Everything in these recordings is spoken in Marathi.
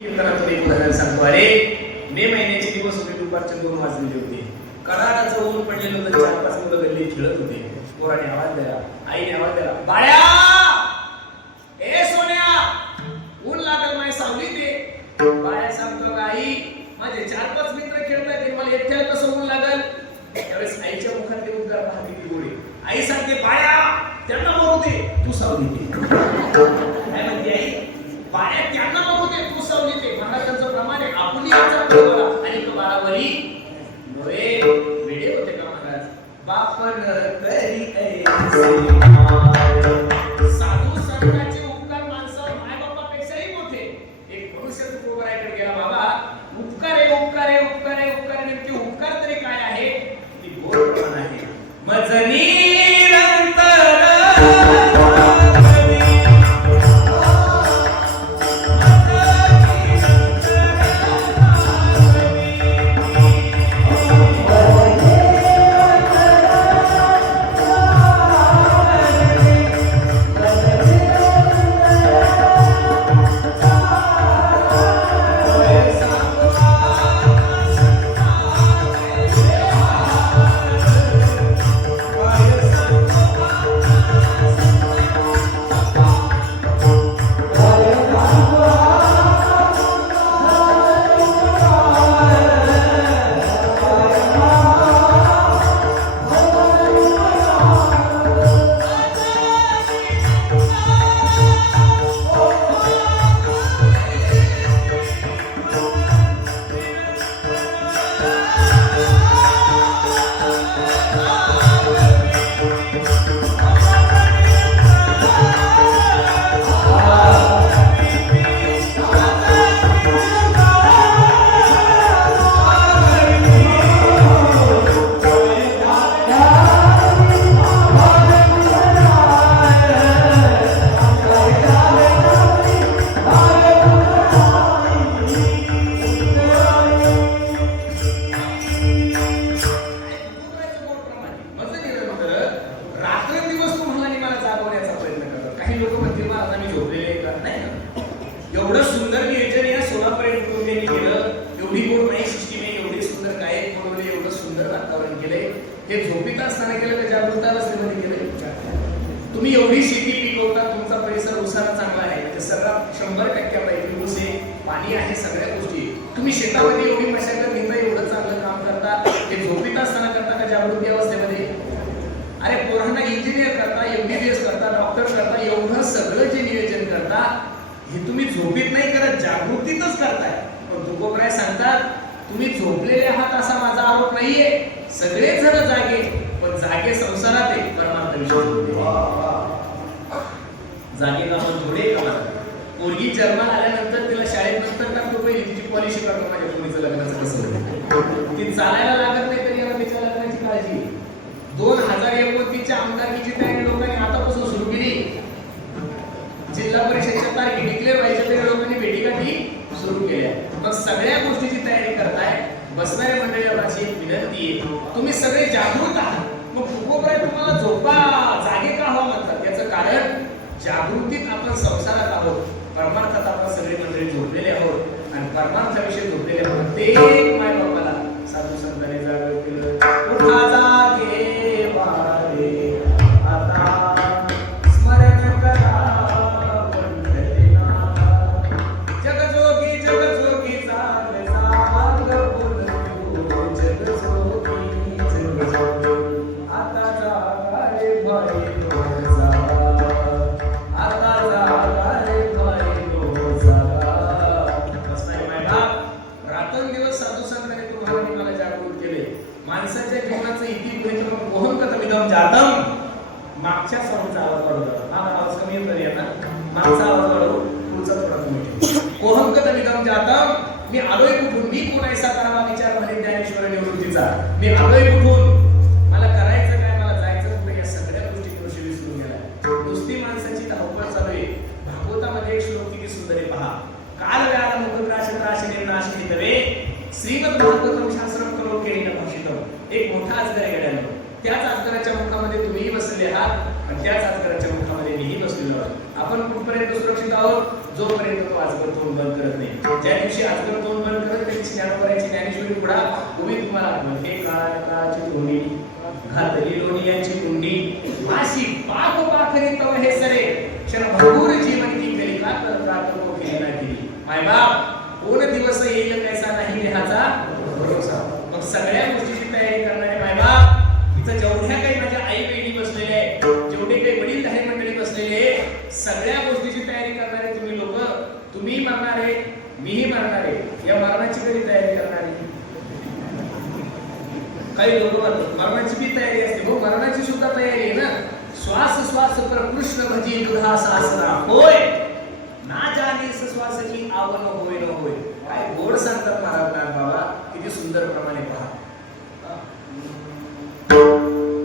कीर्तनातून एक उदाहरण सांगतो. अरे मे महिन्याचे दिवस होते, दुपारचे 2 वाजलेले होते. कडाडाचं ऊन पडलेलं होतं. 4-5 मुलं गल्लीत खेळत होते. पोराने आवाज दिला, आईने आवाज दिला, बाळ्या ए सोन्या, ऊन लागल माझ्या सावलीत ये. बाळ्या सांगतो, आई माझे 4-5 मित्र खेळतायत, मला एकट्याला कसं ऊन लागल. त्यावेळेस आईच्या मुखात ते उद्गार पहा किती गोडे. आई सांगते, बाळ्या त्यांना बघू दे, तू सावलीत ये. काय म्हणते आई? बाळ्या त्यांना बघू दे, तू सावलीत ये. महाराजांचं प्रमाण आहे, आपली आणि तो बाळावरी नव्हे वेडे होते का महाराज. बापन करी साधू संतांचे उपकार माणसावर मायबापापेक्षाही मोठे. एक मनुष्य तुकोबराकडे गेला, बाबा उपकार आहे, उपकार आहे, उपकार आहे, उपकार आहे. नेमके उपकार तरी काय आहे? ती गोड प्रमाण आहे. मजनी एवढं सुंदर नियोजन या सोलापर्यंत कुटुंबियांनी केलं. एवढी गोड नाही सिस्टीम आहे, एवढे सुंदर गायक बोलवले, एवढं सुंदर वातावरण केलंय. हे झोपीत असताना केलं का जागृत अवस्थेमध्ये केलं? तुम्ही एवढी शेती पिकवता, तुमचा परिसर उसाला चांगला आहे, म्हणजे सगळा 100% ऊस आहे, पाणी आहे, सगळ्या गोष्टी. तुम्ही शेतामध्ये एवढी मशागत घेता, एवढं चांगलं काम करता, हे झोपीत असताना करता का जागृती अवस्थेमध्ये? अरे पोरांना इंजिनियर करता, MBBS करता, डॉक्टर करता, एवढं सगळं जे नियोजन करता, हे तुम्ही झोपीत नाही करत, जागृतीतच करताय. पण तुकोबराय सांगतात, तुम्ही झोपलेले आहात असा माझा आरोप नाहीये. सगळेच जण जागे, पण जागे संसारात आहे, परमार्थ विषय जागे का मग थोडे का. पोरगी जन्माला आल्यानंतर तिला शाळेत नंतर टाकतो, पहिली तिची पॉलिशी करतो. माझ्या पोरीचं लग्नाचं कसं होतं, ती चालायला लागत नाही तरी याला तिच्या लग्नाची काळजी. 2029च्या आमदारकीची तयारी लोकांनी आतापासून सुरू केली. जिल्हा परिषदेच्या तारखे डिक्लेअर व्हायच्या तरी लोकांनी भेटीगाठी सुरू केल्या. मग सगळ्या गोष्टीची तयारी करताय. बसणाऱ्या मंडळीला माझी एक विनंती आहे, तुम्ही सगळे जागृत आहात. मग तुकोबराय तुम्हाला झोपा जागे का हवा म्हणतात? याचं कारण जागृतीत आपण संसारात आहोत, परमार्थात आपण सगळे मंडळी झोपलेले आहोत आणि परमार्थाविषयी झोपलेले आहोत. ते माय बाबाला साधू संतांनी जागृत केलं. उठा जागे वारे आता स्मरण करा माणसाच्या जीवनाचं इतिवृत्त मोहन कथमिदम जातम. मागच्या स्वामीचा आवाज वाढवला, हा आवाज कमी येतो यांना, मागचा आवाज वाढवू, पुढचा थोडा कमी. मोहन कथमिदम जातम. मी आलोय कुठून, मी कोण ऐसा करावा विचार म्हणे ज्ञानेश्वर निवृत्तीचा. मी आलोय कुठून, मला करायचं काय, मला जायचं कुठे, या सगळ्या गोष्टी कृषी विसरून गेला. नुसती माणसाची धावपळ चालू आहे. भागवतामध्ये एक श्लोक किती सुंदर आहे पहा. काल व्याला मुकुंद्राशत्राशने नाशने तवे श्रीमद भागवतम शास्त्रम करो केलेलं भाषितम. एक मोठा अजगर आहे गड्यानं. त्याच अजगराच्या मुखामध्ये तुम्हीही बसलेले आहात आणि त्याच अजगराच्या मुखामध्ये मीही बसलेलो आहोत. आपण कुठपर्यंत सुरक्षित आहोत? जोपर्यंत तो आजवर तोंड बंद करत नाही. ज्या दिवशी आजवर तोंड बंद करत त्या दिवशी ज्ञानोबराची ज्ञानेश्वरी पुढा उभी तुम्हाला आठवण. हे काळाची तोंडी घातली लोणियांची कुंडी माशी पाक पाखरी तव हे सरे क्षण भरपूर जीवन की करी का तर प्रार्थना केली ना केली. माय बाप कोण दिवस येईल कैसा नाही देहाचा भरोसा. मग सगळ्या गोष्टीची तयारी करणारे माय बाप इथं जेवढ्या काही माझ्या आई बहिणी बसलेले आहे, जेवढे काही वडीलधारी मंडळी बसलेले आहे, सगळ्या गोष्टीची तयारी करणारे तुम्ही लोक. तुम्ही मरणार आहे, मीही मरणार आहे. या मरणाची कधी तयारी करणार आहे? काही लोक मरणाची बी तयारी असते. हो मरणाची सुद्धा तयारी आहे ना. श्वास श्वास प्रकृष्ण भजी दुधा सासरा होय ना जाणीस श्वासची आवण होय न होय. काय गोड सांगतात महाराज बाबा, किती सुंदर प्रमाणे पहा.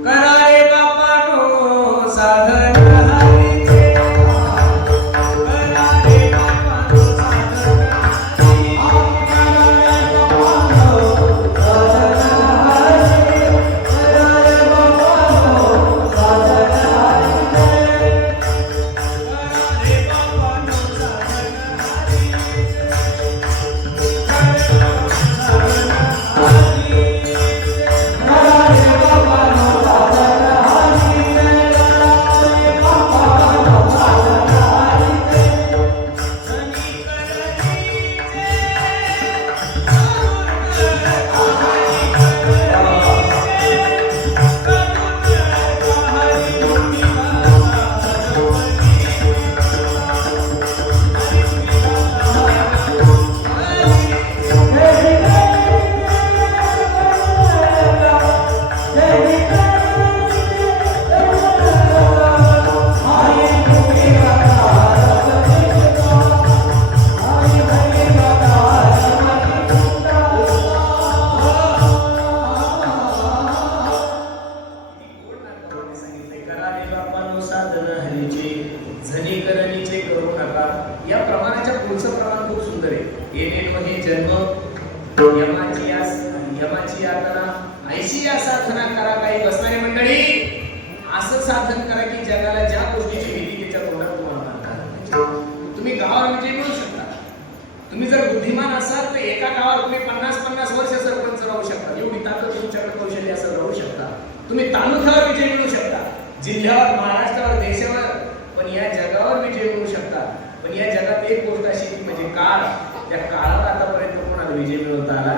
करारे बापानो साधन हरीचे, करारे बापानो साधन हरीचे, करारे बापानो साधन हरीचे, करारे बापानो साधन हरीचे, करारे बापानो साधन झनीकरणीचे करू नका. या प्रमाणाच्या पुढचं प्रमाण खूप सुंदर आहे. येणे हे जन्म यमाची यातना ऐशी या साधना करा. काही बसणारी मंडळी असं साधन करा की जगाला ज्या गोष्टीची भीती त्याच्या तोंडात तुम्हाला मानता. तुम्ही गावावर विजय मिळू शकता. तुम्ही जर बुद्धिमान असाल तर एका गावावर तुम्ही 50-50 वर्ष सरपंच राहू शकता. एवढी ताकद तुमच्याकडे कौशल्य असं राहू शकता. तुम्ही तालुक्यावर विजय मिळू शकता, जिल्ह्यावर, महाराष्ट्रावर, देशावर, पण या जगावर विजय मिळू शकता. पण या जगात एक गोष्ट अशी की म्हणजे काळ. त्या काळावर आतापर्यंत कोणाला विजय मिळवता आला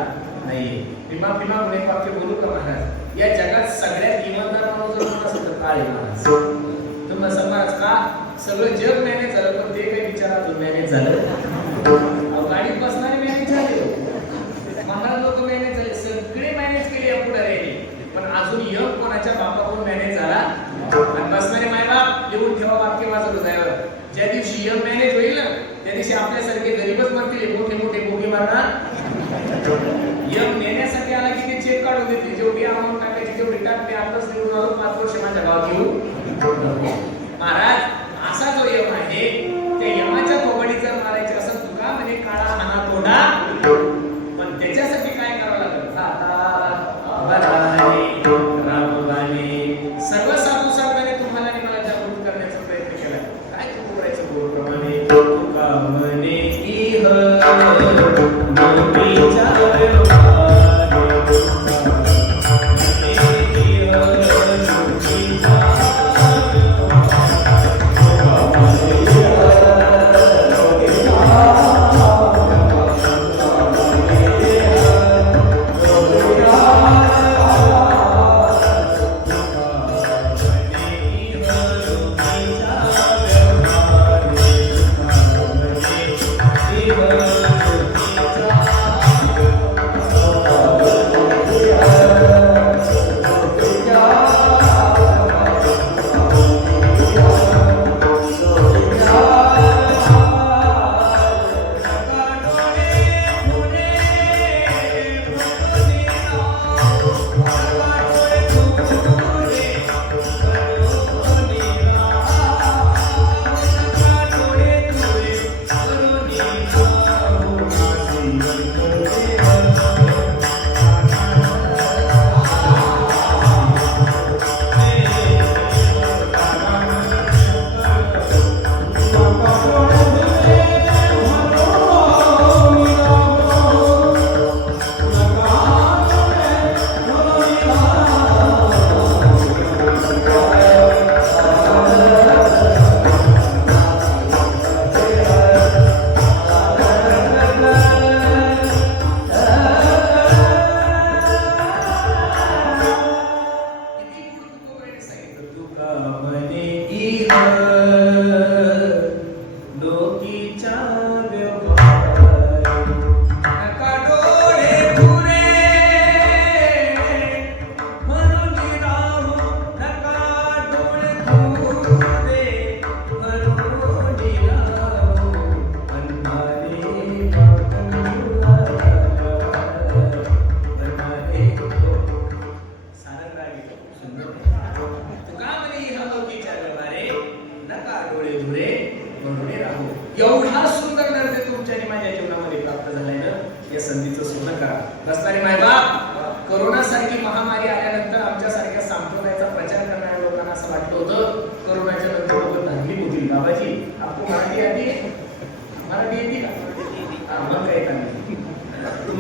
नाहीये. भीमा म्हणून एक वाक्य बोलू का महाराज? या जगात सगळ्यात इमानदार माणूस जर कोण असेल तर काळ आहे महाराज. तुम्हाला समाज का सगळं जग मॅनेज झालं पण ते काही विचारातून मॅनेज झालं. गाडीत बसणारे मॅनेज झाले, महाराज लोक मॅनेज झाले, सगळे मॅनेज केले या पुढाऱ्यांनी. पण अजून यम कोणाच्या बापाकडून मॅनेज झाला. आणि बसणारे मायबाप लिहून ठेवा वाक्य माझं हृदयावर. ज्या दिवशी यम मॅनेज होईल ना त्या दिवशी आपल्यासारखे गरीबच म्हणतील मोठे मोठे बोगी मारणार. यम नेण्यासाठी आला की ते चेक काढून देतील. जेवढी अमाऊंट टाकायची तेवढी टाकते. आताच निवडून आलो 5 वर्ष माझ्या गावात येऊ. महाराज असा जो यम आहे त्या यमाच्या थोबडी जर मारायची असं तुका म्हणजे काळा हाना तोडा. पण त्याच्यासाठी काय करावं लागेल? सर्व साधू संतांनी तुम्हाला आणि मला जागृत करण्याचा प्रयत्न केला. काय तू करायचं बोलप्रमाणे तुका म्हणे इह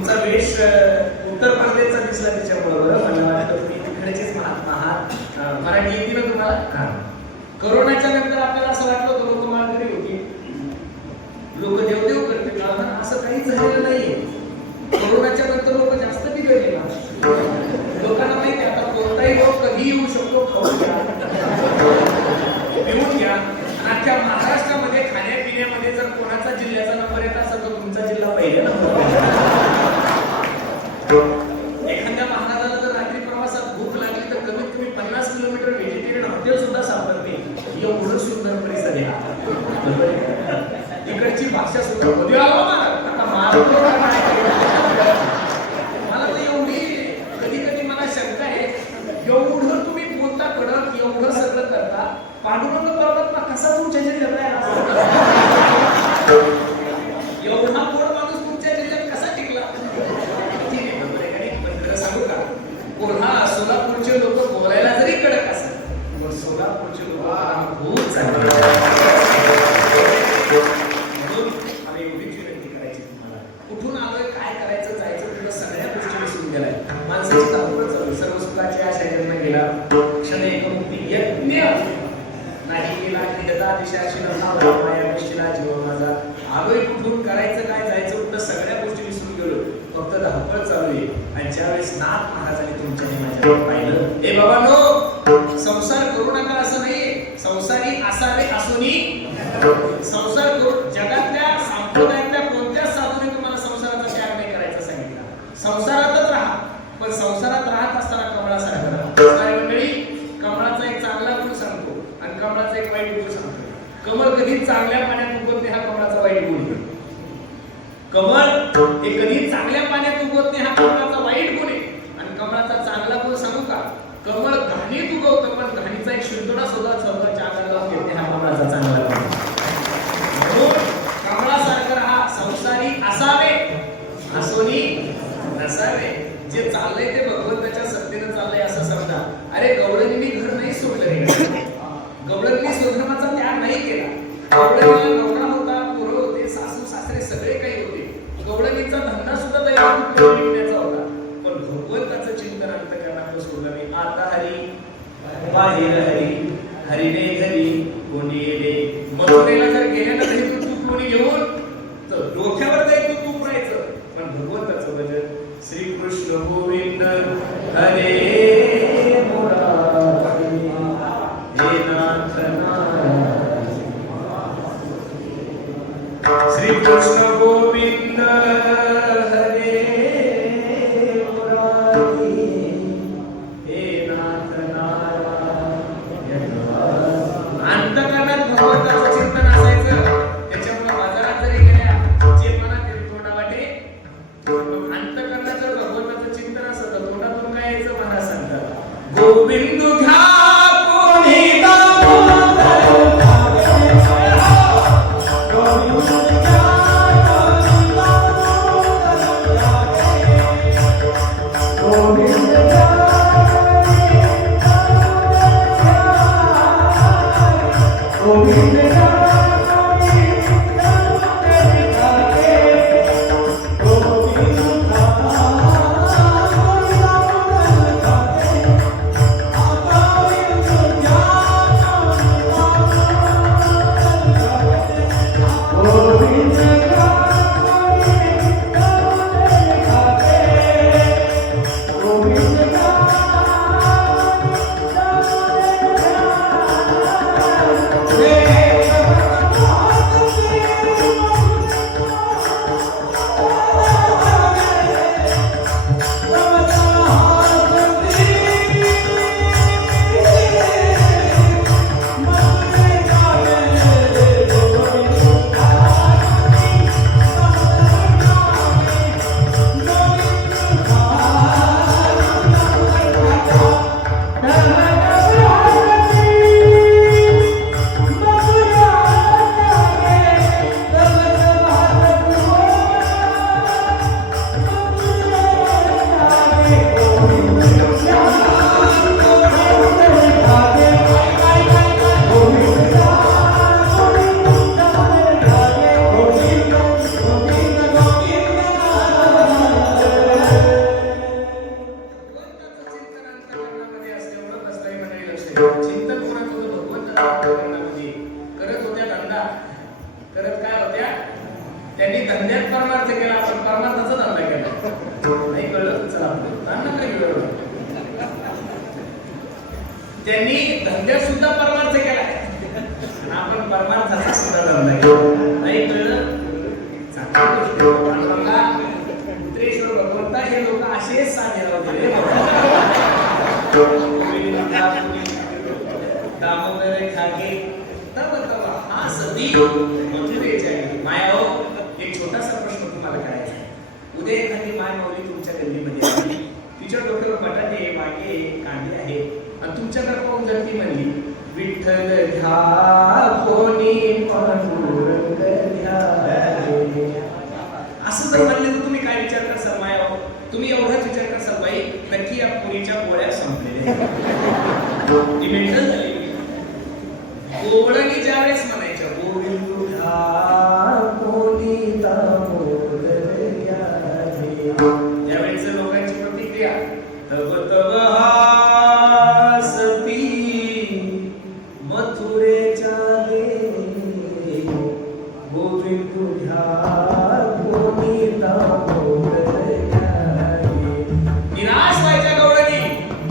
तुमचा वेश उत्तर प्रदेशचा दिसला त्याच्यामुळे बरं मला वाटतं तुम्ही तिकडेचेच महात्मा आहात. मराठी येते ना तुम्हाला? हा. कोरोनाच्या नंतर आपल्याला असं वाटलं होतं लोक माळकरी होती, लोक देवदेव करते का, असं काहीच झालेलं नाहीये. कोरोनाच्या नंतर लोक जास्त बिघडले ना. लोकांना माहिती आता कोणताही रोग कधी येऊ शकतो. खाऊन घ्या, पिऊन घ्या. अख्ख्या महाराष्ट्रामध्ये खाण्यापिण्यामध्ये जर कोणाचा जिल्ह्याचा नंबर येत असेल तर तुमचा जिल्हा पहिल्या नंबर. एखाद्या महाराजाला जर रात्री प्रवासात भूक लागली तर कमीत कमी 50 किलोमीटर व्हेजिटेरियन हॉटेल सुद्धा सापडते. एवढं सुंदर परिसर आहे. इकडची भाषा सुद्धा मध्ये आलो आता मला तर एवढी कधी कधी मला शंका आहे, एवढं तुम्ही बोलता कडक, एवढं सगळं करता, पांडुरंग परमात्मा कसा तुमच्या जिल्ह्यात राहिला? एवढा गोड माणूस तुमच्या जिल्ह्यात कसा टिकला? ठीक आहे, बरोबर आहे का नाही? पण खरं सांगू का, कोल्हा सोलापूरचे लोक बोलायला जरी कडक असेल पण सोलापूरचे लोक खूप चांगले. म्हणून आम्ही एवढीच विनंती करायची तुम्हाला, कुठून आलोय, काय करायचं, जायचं, तुला सगळ्या गोष्टी विसरून गेलाय. माणसाची धावपळ चालू, सर्व सुखाची आशा यांना गेला, क्षण एकमुक्ती यज्ञ नाही केला, खिडता दिशाशी नव्हता माया गोष्टीला जीव माझा. आलोय कुठून, करायचं काय, जायचं कुठं, सगळ्या गोष्टी विसरून गेलो, फक्त धावपळ चालू आहे. आणि ज्यावेळेस नाथ महाराजांनी तुमच्या माझ्यावर पाहिलं, हे बाबांनो, संसार करू नका असं नाहीये, संसारी असावे असोनी संसार करू. जगातल्या संप्रदायातल्या कोणत्याच साधूने तुम्हाला संसाराचा त्याग नाही करायचा सांगितला. संसारातच राहा, पण संसारात राहत असताना कमळासारखं राहा. मंडळी, कमळाचा एक चांगला गुण सांगतो आणि कमळाचा एक वाईट गुण सांगतो. कमळ कधी चांगल्या पाण्यात उगवत नाही, हा कमळाचा वाईट गुण आहे. कमळ हे कधी चांगल्या पाण्यात उगवत नाही, हा कमळाचा वाईट गुण आहे. आणि कमळाचा चांगला गुण सांगू का, कमळ घाणीत उगवतं पण घाणीचा एक शिंतोडा सुद्धा स्वतःच्या अंगाला घेते, हा कमळाचा चांगला गुण. म्हणून कमळासारखं राहा, संसारी असावे असोनी नसावे. जे चाललंय ते भगवंताच्या सत्तेनं चाललंय असं समजा. अरे गवळणींनी घर नाही सोडलं रे, गवळणींनी स्वधर्माचा त्याग नाही केला. गवळणीला नवरा होता, पोरं होते, सासू सासरे सगळे काही होते. गवळणीचा धंदा सुद्धा दैवाचा होता, पण भगवंताचं चिंतन अंतकरणात सोडलं नाही. आता हरी बाहेर हरी, हरीने घरी कोणी येणे. मथुरेला जर गेल्या ना तरी तूप कोणी घेऊन तर डोक्यावर जाईल तू तूप राहायचं, पण भगवंताचं भजन श्रीकृष्ण गोविंद हरे त्यांनी धंद्यात सुद्धा परमार्थ केलाय आणि आपण परमार्थाचा सुद्धा धंदा केला नाही कळलं चांगली गोष्ट आहे. पांडुरंगा पुत्रेश्वर भगवंता हे लोक असेच साधे राहते दामोदर खागे तब तब हा सती मथुरेच्या माया हो. एक छोटासा प्रश्न तुम्हाला करायचा आहे. उद्या एखादी माय माऊली तुमच्या गल्लीमध्ये आली, तिच्या डोक्यावर बटाटे वांगे कांदे आहे आणि तुमच्याकडे पाहून जर ती म्हणली विठ्ठल घ्या कोणी पांडुरंग घ्या असं जर म्हणले तर तुम्ही काय विचार करसाल माया हो? तुम्ही एवढाच विचार करसाल बाई नक्की या पुरीच्या गोळ्या संपलेल्या ती मेंटल झाली. गोवळणी ज्या वेळेस म्हणायच्या गोविंद कोणी त्यावेळेस लोकांची प्रतिक्रिया तब तब हासती मथुरेच्या गे गोविंद कोणी निराश व्हायच्या गवळणी.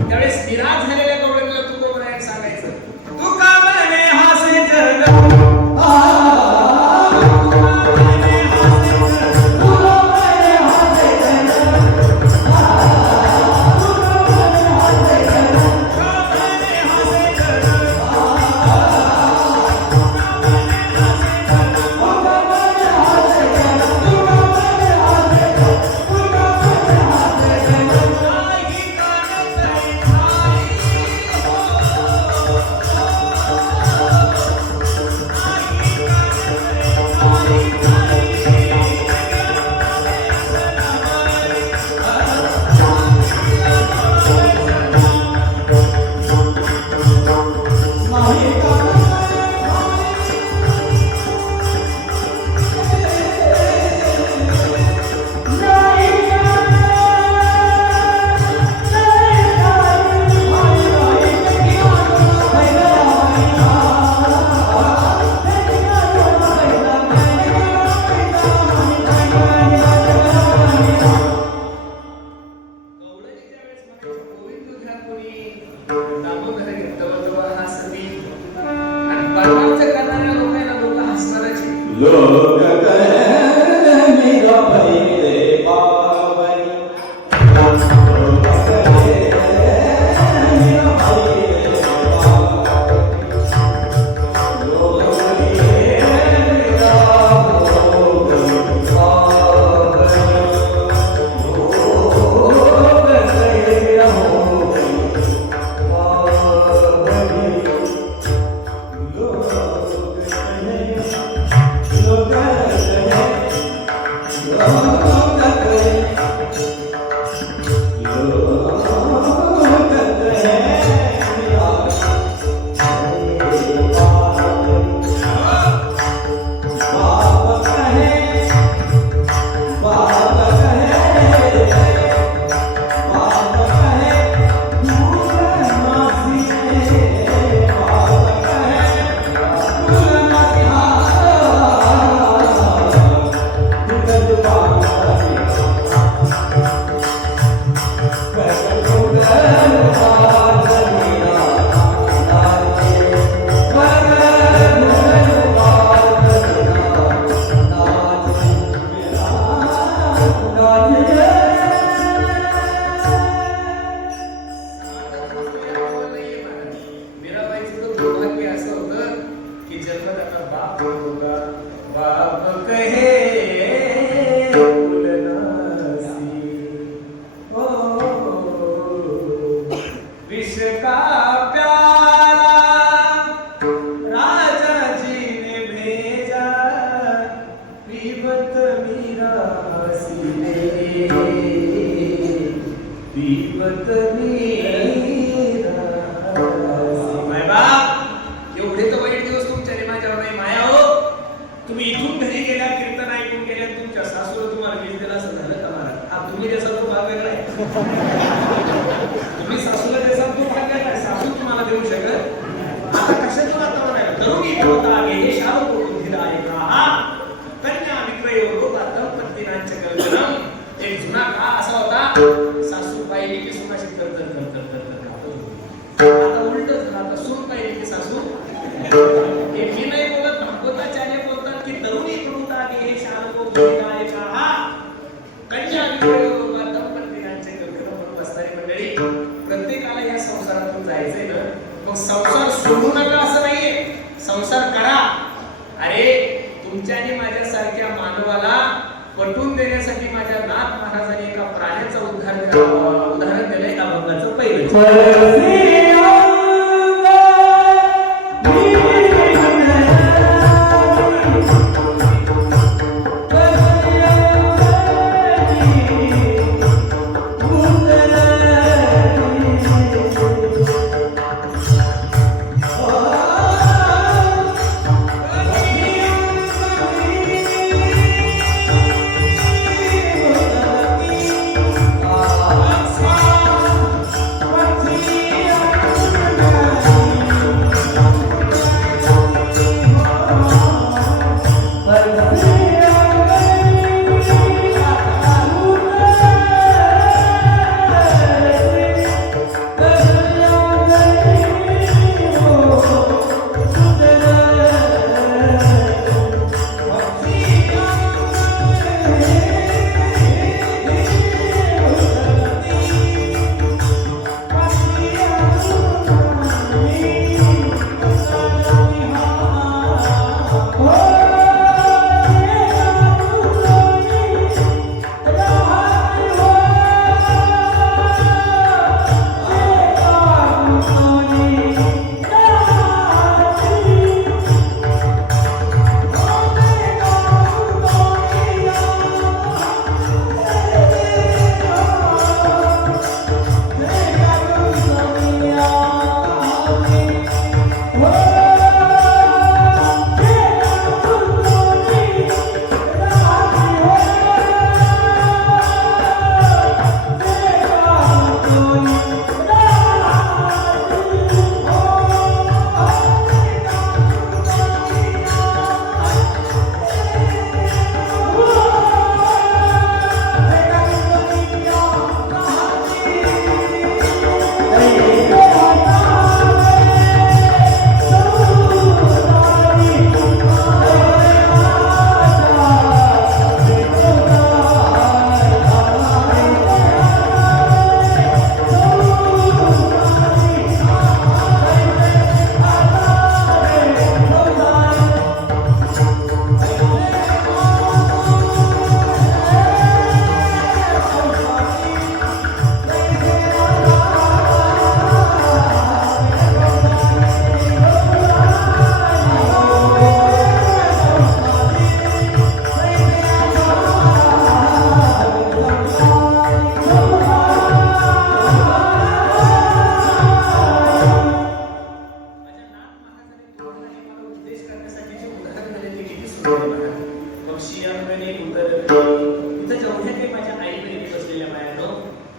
त्यावेळेस निराश झालेल्या गवळणीला तू गोवळ्याने सांगायचं तू का म्हणे हासे जग तुम्ही सासूला देसाल तो भाग्य काय सासू तुम्हाला देऊ शकत आता कशातून आता म्हणाल तरुणी ठेवता हे शाव बुद्धिला ऐका कन्या विक्रयो दंपतीनांच्या कल्पना एक जुना काळ असा होता सासू पाहिली की सुनाशी तर आता उलट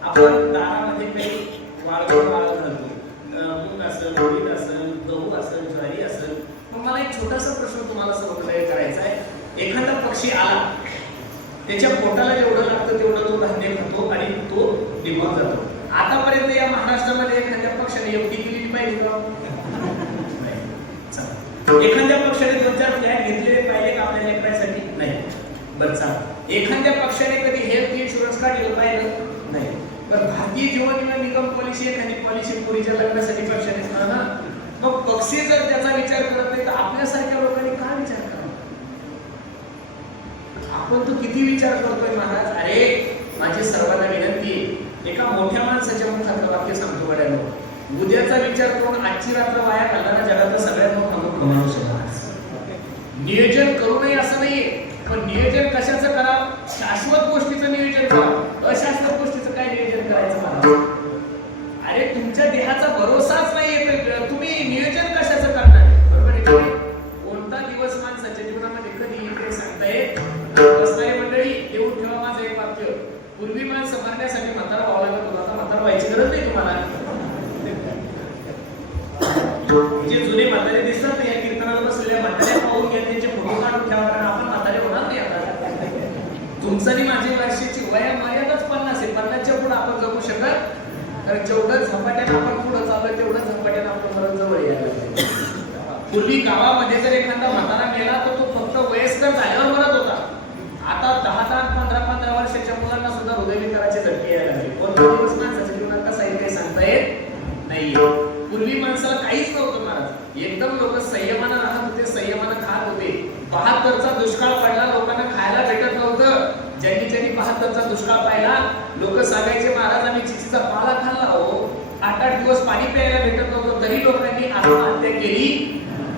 आपण दारामध्ये काही वाळवण घालतो, मूग असेल, उडीद असेल, गहू असेल, ज्वारी असेल. मग मला एक छोटासा प्रश्न तुम्हाला समन्वय करायचा आहे. एखादा पक्षी आला, त्याच्या पोटाला जेवढं लागतं तेवढं तो धान्य खातो आणि तो निघून जातो. आतापर्यंत या महाराष्ट्रामध्ये एखाद्या पक्षाने एवढी केलेली पाहिजे का? एखाद्या पक्षाने 2-4 फ्लॅट घेतलेले पाहिजे का आपल्या लेकरासाठी? नाही. बरं चला, एखाद्या पक्षाने कधी हेल्थ इन्शुरन्स काढलेलं पाहिजे? नाही. बरं, भारतीय जीवन विमा निगम पॉलिसी एखादी पॉलिसी पुरीच्या लग्नासाठी पक्षाने ना, मग पक्षी जर त्याचा विचार करत नाही तर आपल्यासारख्या लोकांनी काय विचार करावा? आपण तो किती विचार करतोय महाराज. अरे माझी सर्वांना विनंती आहे, एका मोठ्या माणसाच्या मुखातलं वाक्य सांगतो बड्यानो, उद्याचा विचार करून आजची रात्र वाया घालणारा जगातला सगळ्यात मोठा माणूस आहे. नियोजन करू नये असं नाहीये, पण नियोजन कशाचं करावं? शाश्वत गोष्टीचं नियोजन करावं, अशाश्वत गोष्टीचं काय नियोजन करायचं महाराज? अरे तुमच्या देहाचा भरोसाच नाहीये तर तुम्ही नियोजन कशाचं करणार? बरोबर आहे. कोणता दिवस माणसाच्या जीवनामध्ये कधी येईल सांगता येत बसणारी मंडळी. देऊन ठेवा माझं एक वाक्य, पूर्वी माणसं मरण्यासाठी म्हातारा व्हावं लागत होतं, आता म्हातारा व्हायची गरज नाही तुम्हाला. जे जुने म्हातारे दिसतात या कीर्तनाला बसलेल्या म्हाताऱ्या पाहून घ्या, त्यांचे फोटो काढून ठेवा, कारण आपण म्हातारे होणार नाही आता. तुमचं आणि माझी वर्षाची वया मर्यादाच 50 आहे. 50च्या पुढे आपण जगू शकत, कारण जेवढं झपाट्यानं आपण पुढे चाललोय तेवढं झपाट्यानं आपण परत जवळ यायला. पूर्वी गावामध्ये जर एखादा म्हातारा मेला तर तो फक्त वयस्कर झाल्यावर मरत होता. आता 10-10, 15-15 वर्षाच्या मुलांना सुद्धा हृदयविकाराचे झटके यायला लागले. कोणत्या दिवस माणसाच्या जीवनात कसा येईल काही सांगता येत नाही. पूर्वी माणसाला काहीच नव्हतं महाराज, एकदम लोक संयमानं राहत होते, संयमानं खात होते. 72चा दुष्काळ पडला, लोकांना खायला भेटत नव्हतं. ज्यांनी 72चा दुष्काळ पाहिला, लोक सांगायचे महाराज आम्ही चिचीचा पाला खाल्ला हो, 8-8 दिवस पाणी प्यायला भेटत नव्हतं तरी लोकांनी आत्महत्या केली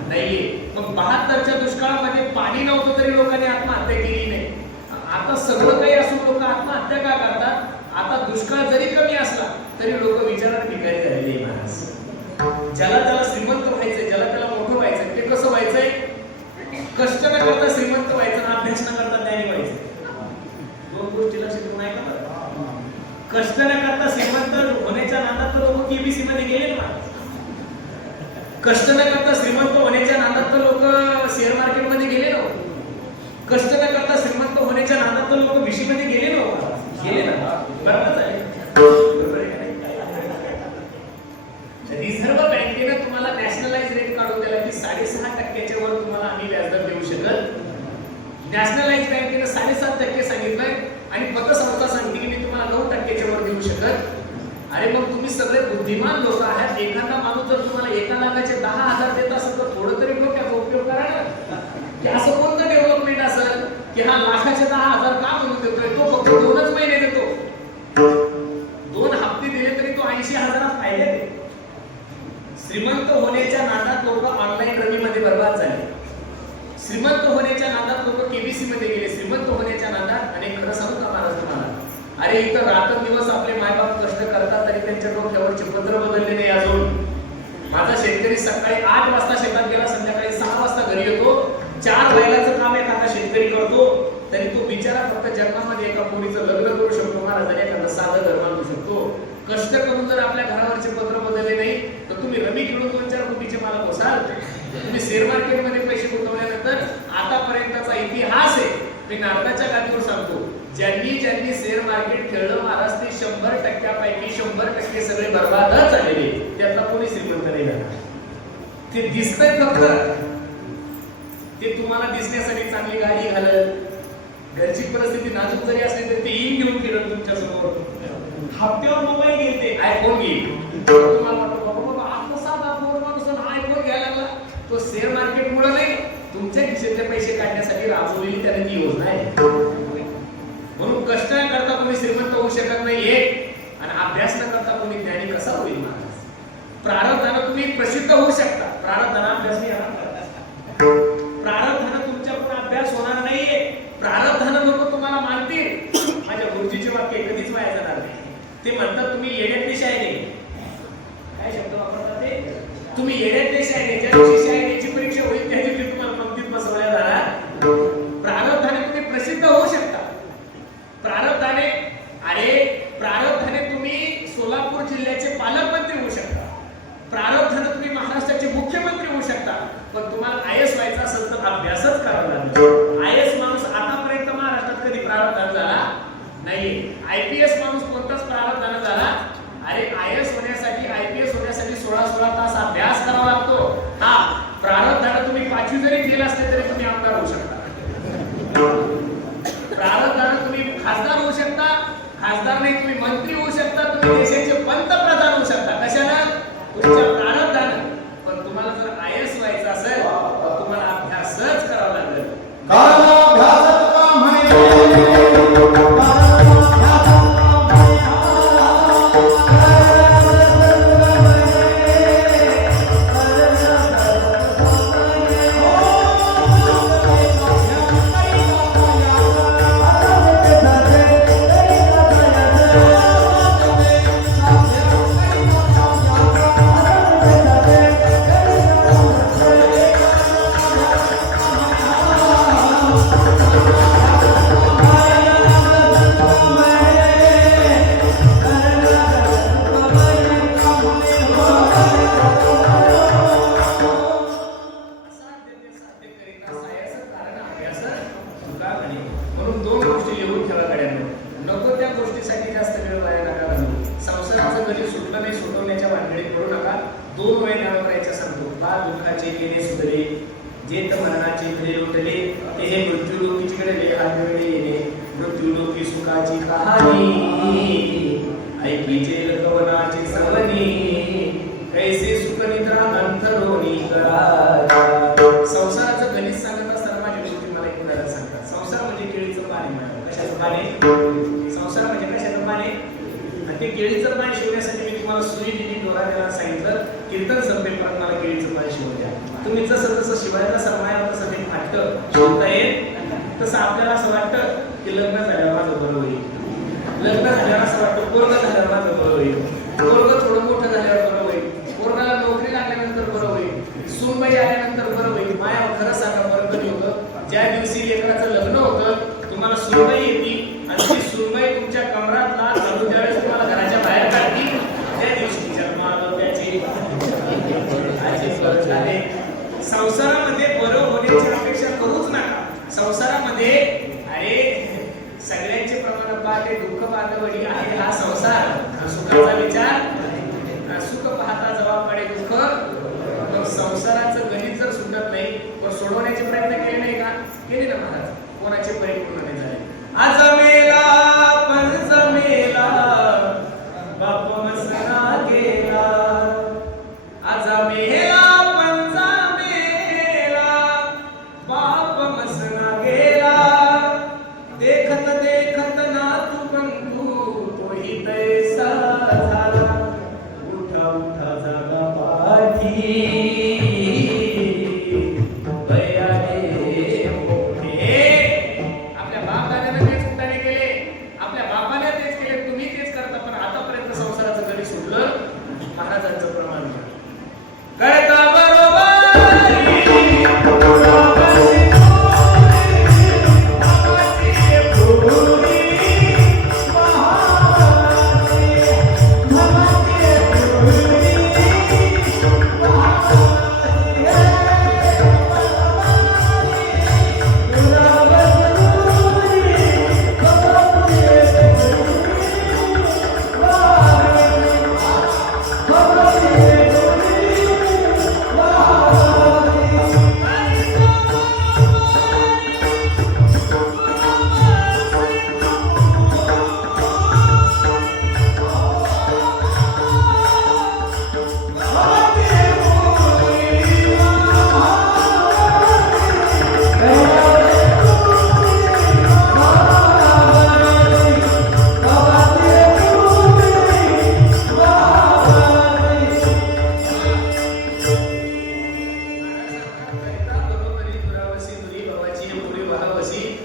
नाहीये. मग 72च्या दुष्काळामध्ये पाणी नव्हतं तरी लोकांनी आत्महत्या केली नाही. आता सगळं काही असून लोक आत्महत्या का करतात? आता दुष्काळ जरी कमी असला तरी लोक विचारात भिकारी झालेले महाराज. ज्याला त्याला श्रीमंत व्हायचंय, ज्याला त्याला मोठं व्हायचंय, ते कसं व्हायचंय? कष्ट न करता श्रीमंत व्हायचं ना अभ्यास न करता ज्ञानी व्हायचं. दोन गोष्टी लक्षात ठेवून आहे का? कष्ट न करता श्रीमंत होण्याच्या नादात तर लोक केबीसी मध्ये गेले ना. कष्ट न करता श्रीमंत होण्याच्या नादात तर लोक शेअर मार्केट मध्ये गेले ना. कष्ट न करता श्रीमंत होण्याच्या नादात तर लोक विशी मध्ये गेले ना. गेले ना. बरोबरच आहे. रिझर्व्ह बँकेने तुम्हाला नॅशनलाइज रेट काढून दिला की 6.5% वर तुम्हाला आम्ही व्याजदर देऊ शकत. नॅशनलाइज बँकेने 7.5% सांगितलंय आणि पतसंस्था सांगते की मी तुम्हाला 9% वर देऊ शकत. अरे मग तुम्ही सगळे बुद्धिमान लोक आहात. एखादा माणूस जर तुम्हाला 1 लाखाचे 10,000 देत असेल तर थोडं तरी डोक्याचा उपयोग करा ना. की असं कोणतं डेव्हलपमेंट असेल की हा लाखाचे 10,000 का म्हणून देतोय? तो फक्त 2च महिने देतो. 2 हप्ते दिले तरी तो 80,000 फायदे देतो. श्रीमंत होण्याच्या नादात लोक ऑनलाईन रमीमध्ये बर्बाद झाले. श्रीमंत होण्याच्या नादात लोक केबीसी मध्ये गेले. श्रीमंत होण्याच्या नादात आणि खरं सांगू का महाराज तुम्हाला, अरे इथं रात्रंदिवस आपले मायबाप कष्ट करतात तरी त्यांच्या डोक्यावरचे पत्र बदलले नाही अजून. माझा शेतकरी सकाळी 8 वाजता शेतात गेला, संध्याकाळी 6 वाजता घरी येतो. 4 बैलाचं काम एखादा शेतकरी करतो तरी तो बिचारा फक्त जन्मामध्ये एका मुलीचं लग्न करू शकतो महाराज, एखादं साधं घर बांधू शकतो. कष्ट करून जर आपल्या घरावरचे पत्र बदलले नाही तर तुम्ही रमी खेळून 2-4 कोटीचे मालक होसाल. तुम्ही शेअर मार्केटमध्ये पैसे गुंतवल्यानंतर आतापर्यंतचा इतिहास आहे मी नारदाच्या गादीवर सांगतो. ज्यांनी ज्यांनी शेअर मार्केट खेळलं महाराज ते 100%पैकी 100% सगळे बर्बादच झालेले. त्यातला कोणी श्रीमंत नाही झाला. ते दिसतंय फक्त. ते तुम्हाला दिसण्यासाठी चांगली गाडी घालत, घरची परिस्थिती नाजूक जरी असली तरी ते येऊन घेऊन फिरत तुमच्या समोर. हप्त्यावर मोबाईल घेते, आयफोन घेईल. तुम्हाला वाटतं बाबा आता साधा फोन माणूस आयफोन घ्यायला लागला. तो शेअर मार्केट मुळे नाही, तुमच्या खिशातले पैसे काढण्यासाठी राबवलेली त्याने ती योजना आहे. म्हणून कष्ट न करता कोणी श्रीमंत होऊ शकत नाहीये आणि अभ्यास न करता कोणी ज्ञानी कसा होईल महाराज? प्रारब्धानं तुम्ही प्रसिद्ध होऊ शकता, प्रारब्धानं अभ्यास नाही होणार. प्रारब्धानं तुमच्याकडून अभ्यास होणार नाहीये. प्रारब्धानं लोक तुम्हाला मानतील. माझ्या गुरुजीचे वाक्य कधीच वाया जाणार नाही. ते म्हणतात तुम्ही येड्यातले शायरे. काय शब्द वापरतात ते? तुम्ही येड्यातले शायरे. ज्या दिवशी शायरीची परीक्षा होईल त्या दिवशी तुम्हाला पंक्तीत बसवल्या जाणार. प्रारब्धाने तुम्ही प्रसिद्ध होऊ शकता. प्रारब्धाने, अरे प्रारब्धाने तुम्ही सोलापूर जिल्ह्याचे पालकमंत्री होऊ शकता. प्रारब्धाने तुम्ही महाराष्ट्राचे मुख्यमंत्री होऊ शकता. पण तुम्हाला आयएस व्हायचा असेल तर अभ्यासच करावा लागेल. आयएस माणूस आतापर्यंत महाराष्ट्रात कधी प्रारब्धान झाला नाही. आयपीएस माणूस कोणताच प्रारब्धान झाला. अरे आयएस होण्यासाठी, आयपीएस होण्यासाठी 16 तास अभ्यास करावा लागतो. हा प्रारब्धाने तुम्ही 5वी जरी फेल असले तरी तुम्ही आमदार होऊ शकता. प्रारब्धाने तुम्ही खासदार होऊ शकता. खासदार नाही तुम्ही मंत्री होऊ शकता. तुम्ही देशाचे पंतप्रधान होऊ शकता. कशाला? तुमच्या प्रारब्धाने. पण तुम्हाला जर आयएस व्हायचं असेल तर तुम्हाला अभ्यासच करावा लागेल. म्हणून 2 गोष्टी लिहून ठेवा गड्यांनो. नको त्या गोष्टीसाठी जास्त वेळ वाया नका घालवू. संसाराचं कधी सुटलं नाही सुटवण्याच्या भानगडीत पडू नका. 2 वेळ नाव करायचं सांगतो. बा दुःखाचे केले सुधरे, जेत मरणाचे घरे लुटले, ते हे मृत्यू लोकीची कडे वेळे येणे, मृत्यू लोकी सुखाची कहाणी, ऐकीचे लकवनाचे सवनी, कैसे सुख निद्रा अंतरोनी करा. संसाराचं गणित सांगत असताना माझी गोष्टी मला एक उदाहरण सांगतात. संसार म्हणजे केळीचं पाणी म्हणतात. कशाचं पाणी? संसार म्हणजे कशाचं पाणी? आणि ते केळीचं पाणी शिवण्यासाठी मी तुम्हाला सुई दिली, दोरा द्यायला सांगितलं, कीर्तन संपेपर्यंत मला केळीचं पाय शिवून द्या. तुम्ही जसं शिवायला सरमाया तसं ते फाटतं शिवता येत, तसं आपल्याला असं वाटतं की लग्न झाल्यावर माझं बरं होईल, लग्न झाल्यावर असं वाटतं पोरग झाल्यावर माझं बरं होईल, पोरग थोडं मोठं झाल्यावर बरं होईल, पोरगाला नोकरी लागल्यानंतर बरं होईल, सूनबाई आल्यानंतर बरं होईल. माया खरं सांगा बरं कधी होतं, ज्या दिवशी लेकराचं लग्न होतं तुम्हाला सूनबाई येते आणि ती सूनबाई तुमच्या कमरातला घालून ज्यावेळेस तुम्हाला घराच्या बाहेर काढली त्या दिवशी जन्माला त्याची झाले. संसारामध्ये बरं होण्याची अपेक्षा करूच नका. संसारामध्ये अरे सगळ्यांचे प्रमाण पाहते, दुःख बांधवडी आहे हा संसार. सुखाचा विचार सुख पाहता जबाबकडे दुःख. मग संसाराचं गणित जर सुटत नाही तर सोडवण्याचे प्रयत्न केले नाही का? केले ना महाराज. कोणाचे परिपूर्ण नाही झाले. आज मेला पंच मेला बाप मसना गेला, आज मेला पंच मेला बाप मसना गेला, देखत देखत ना तू बंधू तोही तैसा झाला, उठा उठा जागा पाठी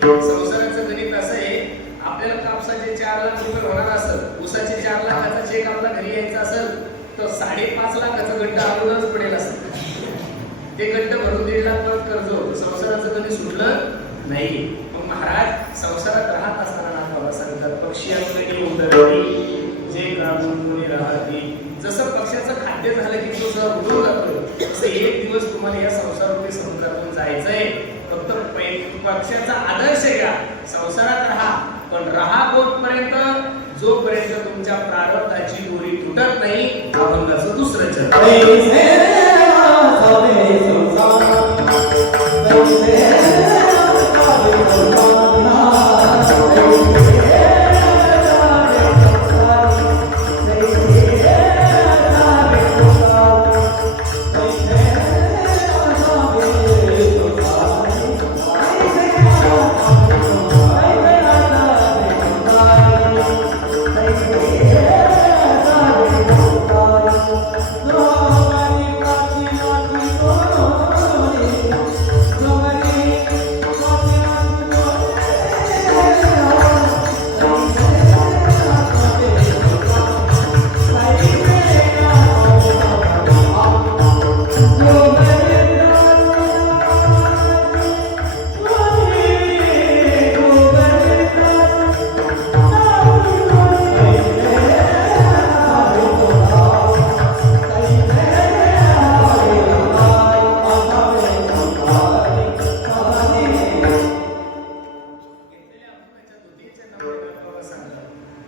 संसाराचं गणित असं आहे, आपल्याला कापसाचे 4 लाख रुपये होणार असेल, ऊसाचे 4 लाखाचा चेक आपला घरी यायचा असेल तर 5.5 लाखाचं गड्डा अगोदरच पडेल असेल. ते गड्डा भरून 1.5 लाख परत कर्ज होतं. संसाराचं गणित सुटलं नाही. मग महाराज संसारात राहत असताना नाथबाबा सांगतात, पक्षी अंगणी उतरली जे काढून कोणी राहते. जसं पक्षाचं खाद्य झालं की तो सगळं उडून जातो, तसं एक दिवस तुम्हाला या संसारातून समुद्रातून जायचंय. फक्त पक्षाचा आदर्श घ्या, संसारात राहा, पण राहा कोणपर्यंत? जोपर्यंत तुमच्या प्रारब्धाची दोरी तुटत नाही. अभंगाचं दुसरं चरण.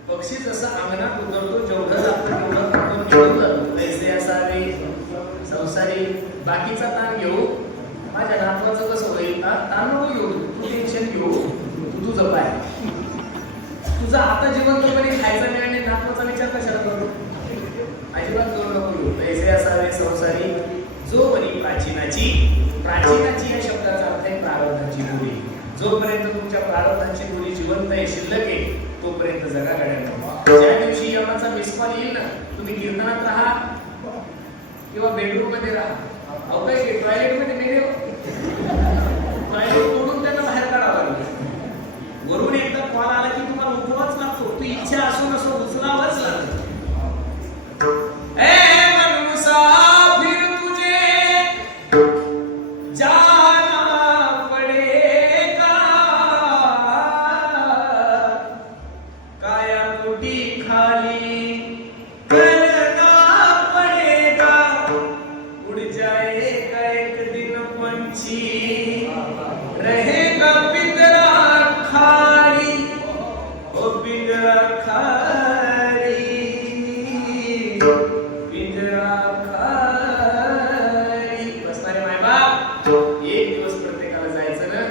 पक्षी जसा अंगणात उतरतो जेवढं लागतं तेवढं आपण घेऊन जातो. पैसे असावे संसारी, बाकीचा ताण घेऊ. माझ्या नातवाचं कसं होईल ना, ताण नको घेऊ, तू टेन्शन घेऊ, तू तुझं पाय. तुझं आता जिवंतपणे खायचा निर्णय, नातवाचा विचार कशाला करू? अजिबात करू नको घेऊ. पैसे असावे संसारी जो बरी प्राचीनाची. प्राचीनाची या शब्दाचा अर्थ आहे प्रारब्धाची दोरी. जोपर्यंत तुमच्या प्रारब्धाची दोरी जिवंत आहे, शिल्लक आहे, तोपर्यंत जगा गड्यांना. ज्या दिवशी यमाचा मिस कॉल येईल ना, तुम्ही कीर्तनात राहा किंवा बेडरूम मध्ये राहा. अहो काय टॉयलेट मध्ये मेले, टॉयलेट तोडून त्यांना बाहेर काढावं लागलं. वरून एकदा कॉल आला की तुम्हाला उठवाच लागतो. तू इच्छा असो नसो उचलावंच लागतं. ए मन मुसाफिर तुझे जाना पडेगा, काया पोटी खाली करना पडेगा. उड़ जाएगा एक दिन पंछी, रहेगा पिंजरा खाली, ओ पिंजरा खाली, पिंजरा खाली. बसणारे मायबाप, एक दिवस प्रत्येकाला जायचं ना.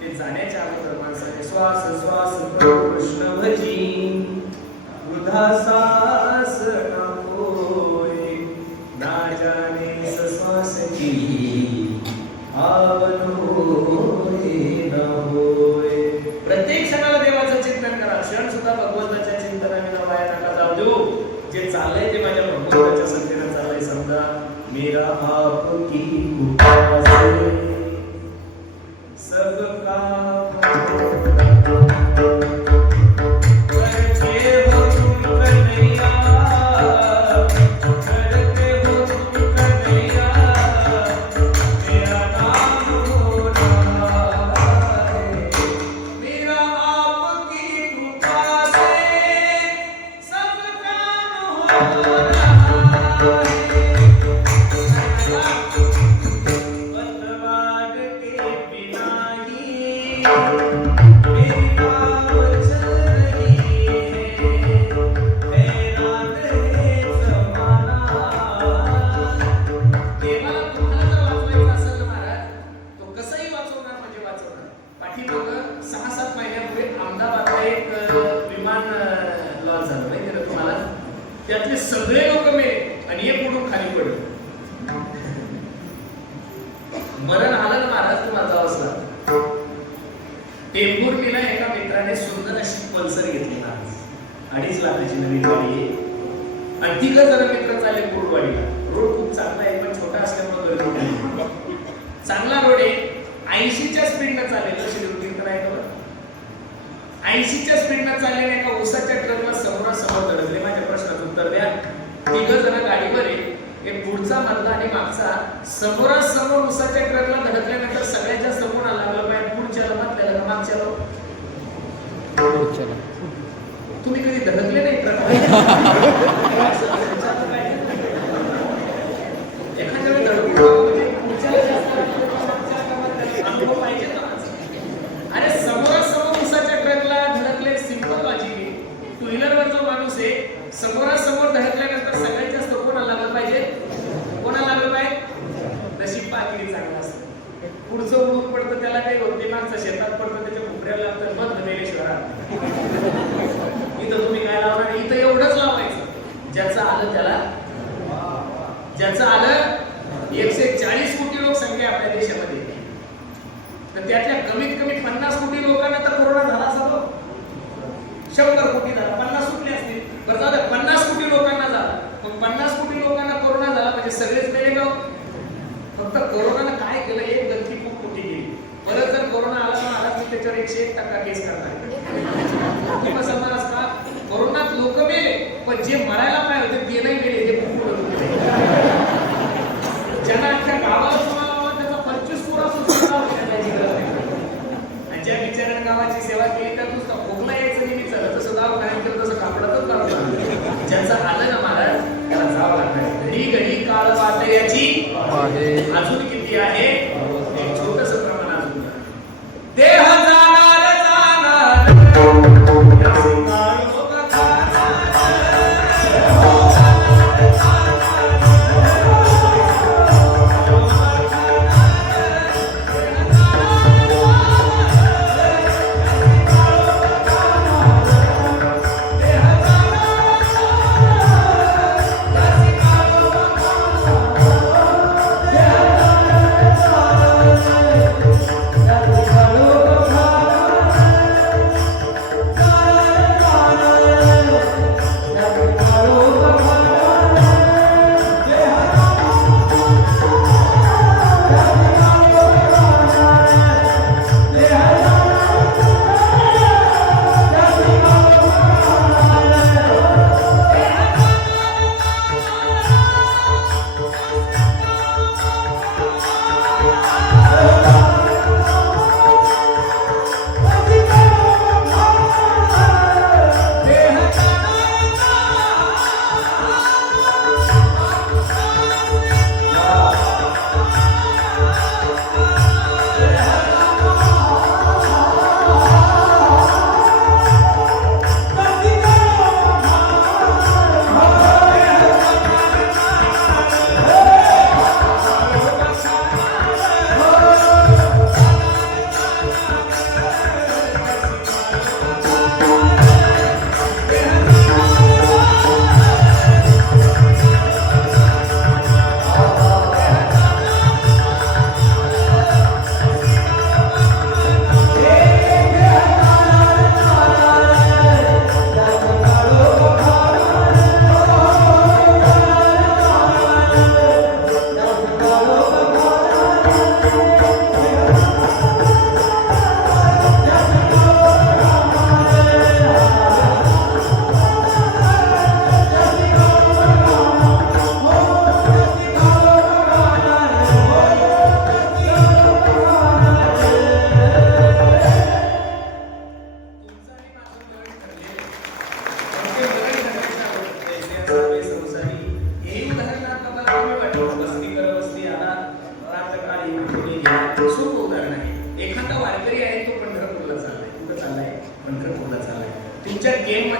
ते जाण्याच्या अगोदर माणसाने श्वास श्वास प्रभू कृष्ण भजी, वृद्धा सास न होय, ना जाने श्वास की आवड होय न होय. प्रत्येक क्षणाला देवाचं चिंतन करा. क्षण सुद्धा भगवंताच्या चिंतनाने न वाया नका जाऊ देऊ. जे चाललंय ते माझ्या भगवंताच्या संगतीनं चाललंय. समजा मेरा आपकी कृपा से सब काम करते हो तुम कन्हैया, करते हो तुम कन्हैया, मेरा नाम हो रहा है, मेरा आपकी कृपा से सब काम हो रहा है. पतवार के बिना ही मेरी नाव चल रही है, हैरान है जमाना. देवाला तुम्हाला जर वाचवायचं असेल ना महाराज, तो कसंही वाचवणार म्हणजे वाचवणार. पाठीमागं 6-7 महिन्यापूर्वी अहमदाबादला एक विमान लॉन्च झालं माहिती ना तुम्हाला. त्यातले सगळे लोक मेले आणि एक उडून खाली पडले. मरण आलं ना महाराज, तुम्हाला जावंच लागलं. टेंभुर्णीला एका मित्राने सुंदर अशी पल्सर घेतली महाराज, 2.5 लाखाची नवीन गाडी आहे. आणि 3 जण मित्र चालले कुर्डवाडीला. रोड खूप चांगला आहे पण छोटा असल्यामुळे गर्दी नाही. चांगला रोड आहे. 80च्या स्पीडनं चाललेलं शिरूरतीर्थ नाही का, 80च्या स्पीडनं चाललेल्या एका उसाच्या ट्रकला समोरासमोर धडकले. माझ्या प्रश्नाचं उत्तर द्या. 3 जण गाडीवर आहे, एक पुढचा मधला आणि मागचा. समोरासमोर उसाच्या ट्रकला धडकल्यानंतर सगळ्यात जास्त कोणाला लागलं पाहिजे, पुढच्याला म्हटल्याला का मागच्याला? तुम्ही कधी धडकले नाही ट्रकला? एखाद्या वेळी धडकून म्हणजे पुढच्याला जास्त अनुभव पाहिजे ना. अरे समोरासमोर उसाच्या ट्रकला धडकले, सिंपल लॉजिक आहे. टू व्हीलरवर जो माणूस आहे समोरासमोर धडकल्यानंतर सगळ्यात जास्त कोणाला लागलं पाहिजे? कोणाला लागलं पाहिजे? नशीब पाकिरी चांगलं असतं. पुढचं उडून पडतं त्याला काही होत नाही, मागचं शेतात पडतं त्याच्या भुकऱ्याला लागतं. मग धनेले शहरात इथं तुम्ही काय लावणार? इथं एवढंच लावायचं, ज्याचं आलं त्याला, ज्याचं आलं. 140 कोटी लोकसंख्या आपल्या देशामध्ये, तर त्यातल्या कमीत कमी 50 कोटी लोकांना तर कोरोना झाला असा. 100 कोटी झाला, 50 सुटले असतील. बरं झालं 50 कोटी लोकांना झाला. मग 50 कोटी लोकांना कोरोना झाला म्हणजे सगळेच मेले का? फक्त कोरोनानं काय केलं, एक गलती खूप मोठी केली. परत जर कोरोना आला तर महाराज मी त्याच्यावर 101% केस करणार. तुम्ही समजा का कोरोनात लोक मेले पण जे मरायला पाहिजे होते ते नाही मेले, ते खूप मोठं होते. ज्यांना अख्ख्या गावाला तुम्हाला त्याचा 25 कोरा सुद्धा होण्याची गरज नाही. आणि ज्या बिचाऱ्याने गावाची सेवा केली त्या नुसतं खोकला यायचं नेहमी चालत, तसं दवाखान्यात केलं तसं कापडातच लागलं. ज्याचं आलं ना महाराज त्याला जावं लागणार. घडी घडी काळ वाट याची अजून किती आहे? एक छोटस प्रमाण अजून. देह जाणार जाणार याचे काळ लोक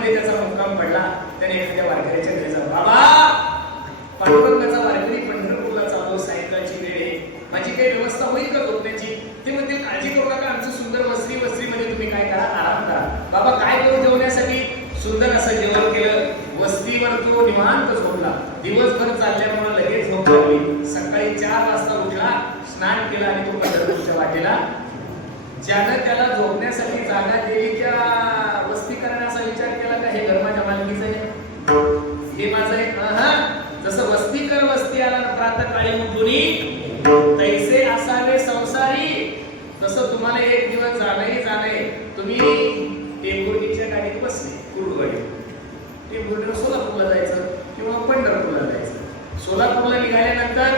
मध्ये त्याचा मुक्काम पडला. त्याने एखाद्या वारकऱ्याच्या घरी जा, बाबा पांडुरंगाचा वारकरी पंढरपूरला चाललो, सायंकाळची वेळ आहे, माझी काही व्यवस्था होईल का झोपण्याची? ते म्हणते काळजी करू नका, आमचं सुंदर वस्तीमध्ये तुम्ही काय करा, आराम करा. बाबा काय करू जेवण्यासाठी? सुंदर असं जेवण केलं. वस्तीवर तो निवांत झोपला. दिवसभर चालल्यामुळे लगेच झोप लागली. सकाळी 4 वाजता उठला, स्नान केला आणि तो पंढरपूरच्या वाटेला. ज्यानं त्याला झोपण्यासाठी जागा दिली त्या वस्तीकराने असा विचार केला का हे घर माझ्या मालकीचं आहे, हे माझं आहे. जसं वस्तीकर वस्ती आला प्रातःकाळी उठून तैसे असावे संसारी. जसं तुम्हाला एक दिवस जाणे तुम्ही टेंभुर्णीच्या गाडीत बसले, कुरुडवाडी टेंभुर्णीला सोलापूरला जायचं किंवा पंढरपूरला जायचं. सोलापूरला निघाल्यानंतर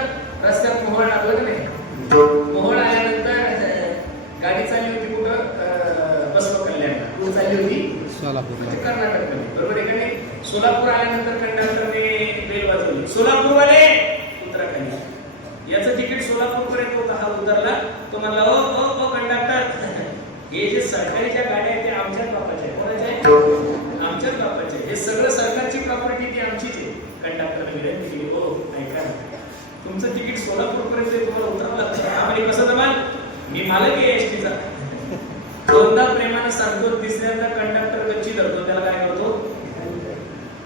रस्त्यात मोहोळ लागलं का नाही? मोहोळ आल्यानंतर गाडी चालली होती कुठं? बसव कल्याणला. कुठं चालली होती? सोलापूर, कर्नाटक, बरोबर आहे का नाही? सोलापूर आल्यानंतर कंडक्टरने बेल वाजवली, सोलापूरवाले उतरा खाली. याचं तिकीट सोलापूर पर्यंत होता. हा उतरला. तो म्हणला ओ कंडक्टर, हे जे सरकारीच्या गाड्या आहेत ते आमच्याच बापाच्या आहे. कोणाच्या आहे? आमच्याच बापाच्या आहे. हे सगळं सरकारची प्रॉपर्टी ती आमचीच आहे. कंडक्टरने विनंती केली, हो ऐका तुमचं तिकीट सोलापूर पर्यंत तुम्हाला उतरावं लागतं. आम्हाला कसं जमाल? मी मालक आहे एसटीचा. दोनदा प्रेमाने सांगतो, तिसऱ्यांदा कंडक्टर गच्ची धरतो. त्याला काय करतो?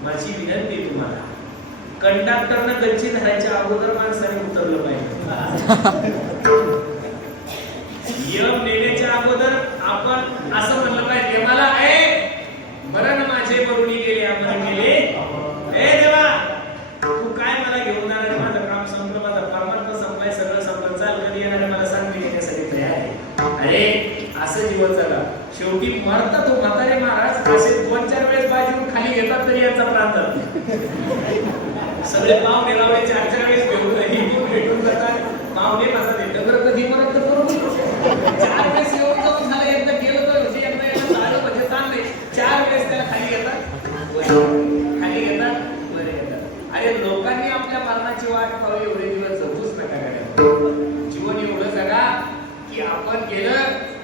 माझी विनंती तुम्हाला, कंडक्टरनं गच्ची धरायच्या अगोदर माणसाने उतरलं पाहिजे. यम नेण्याच्या अगोदर आपण असं म्हणलं पाहिजे, देवाला मरण माझे मरुणी गेले, अमरण गेले. देवा तू काय मला घेऊन जाणार? माझं काम संपलं, माझा परमार्थ संपलाय, सगळं संपलं, चाल कधी येणार मला सांग, मी येण्यासाठी तयार आहे. अरे असं जीवन जगा. शेवटी मरता तो म्हातारे महाराज असे 2-4 वेळेस बाजून खाली घेतात तरी यांचा प्रांत सगळे पाव नेलावे 4-4 वेळेस भेटून जातात. पावणे माझा डगर कधी मरत तर बरोबर 4 वेळेस येऊन जाऊन झालं. एकदा गेलो तर म्हणजे एकदा याला झालं म्हणजे ताण नाही. 4 वेळेस त्याला खाली घेतात. अरे लोकांनी आपल्या मरणाची वाट पाहावी, एवढे दिवस जगूच नका गाड्या. जीवन एवढं जगा की आपण गेलं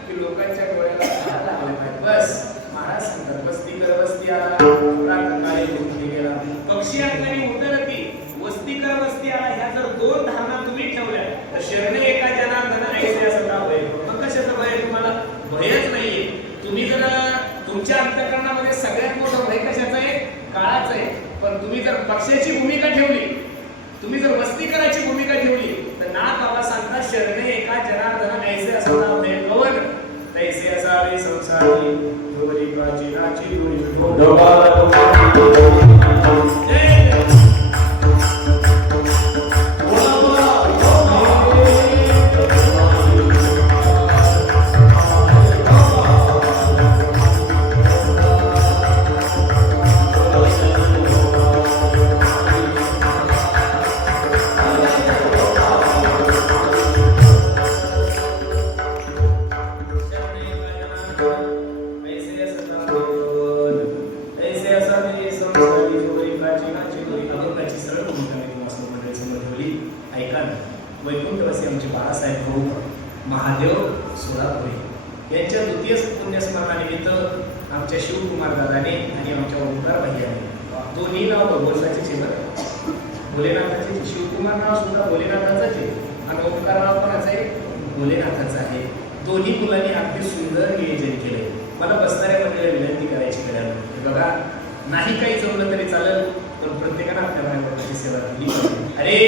की लोकांच्या डोळ्याला पाहायला लागलं पाहिजे. बस महाराज सांगतात, वस्तीकर वस्ती आला, प्रातःकाळी उठून गेला, पक्षी अंगाने उतरती, वस्तीकर वस्ती आला. ह्या जर 2 धारणा तुम्ही ठेवल्या तर शरणे एका जनार्दन ऐसे असं का भय? मग कशाचं भय? तुम्हाला भयच नाहीये. तुम्ही जर तुमच्या अंतःकरणामध्ये सगळ्यात मोठं भय कशाचं आहे? काळाचं आहे. पण तुम्ही जर पक्षाची भूमिका ठेवली, तुम्ही जर वस्तीकराची भूमिका ठेवली तर ना बाबा सांगता शरणे एका जनार्दन ऐसे असं भय कवन तैसे असावे संसारी दोरी प्राचीनाची दोरी वैकुंठवासी आमचे बाळासाहेब भाऊ महादेव सोलापुरे यांच्या द्वितीय पुण्यस्मरणानिमित्त आमच्या शिवकुमार दादाने आणि आमच्या ओंकार भैयाने दोन्ही नाव भगवंताचे छे. भोलेनाथाचे. शिवकुमार नाव सुद्धा भोलेनाथाचं आहे आणि ओंकार नाव कोणाचं आहे? भोलेनाथाचं आहे. दोन्ही मुलांनी अगदी सुंदर नियोजन केलंय. मला बसणाऱ्या मंडळीला विनंती करायची कळलं, बघा नाही काही जमलं तरी चालेल, पण प्रत्येकानं आपल्या बायकोची सेवा केली. अरे